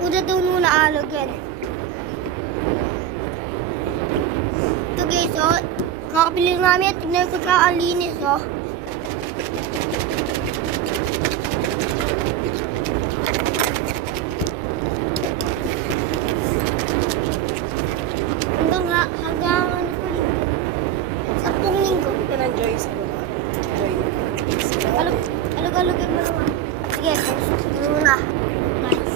Udah daw nung naalog yan. Ito guys, oh. Kakabili namin. Tignan ko siya. Ang linis, oh. Hanggang ano po yun? 10 linggo. Ito ng Joy sa baba. Joy. Alog-alogin mo naman. Sige, sige muna. Nice.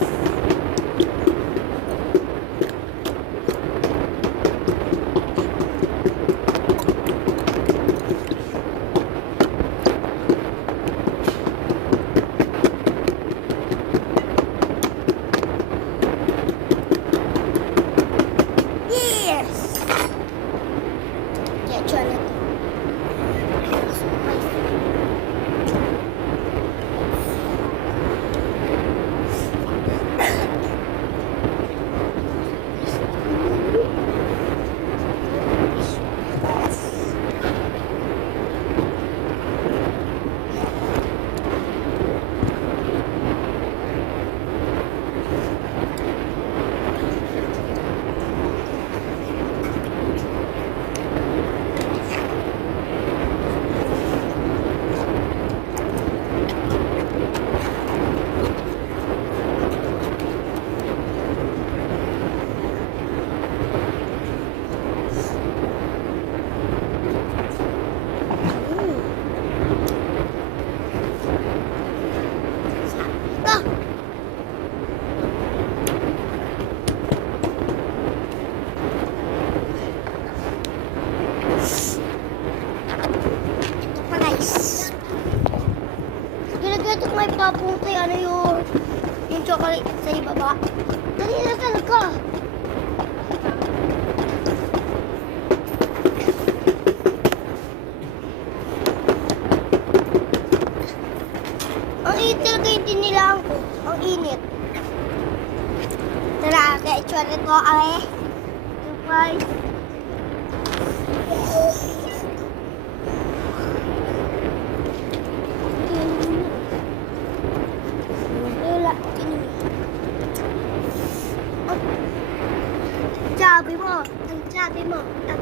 Ito may papuntay, ano yung chocolate sa ibaba. Dali na talaga. Ang init talaga yung dinilaan ko. Ang init. Tara, kaya itsura ito, ay. Surprise. Sabi mo, ang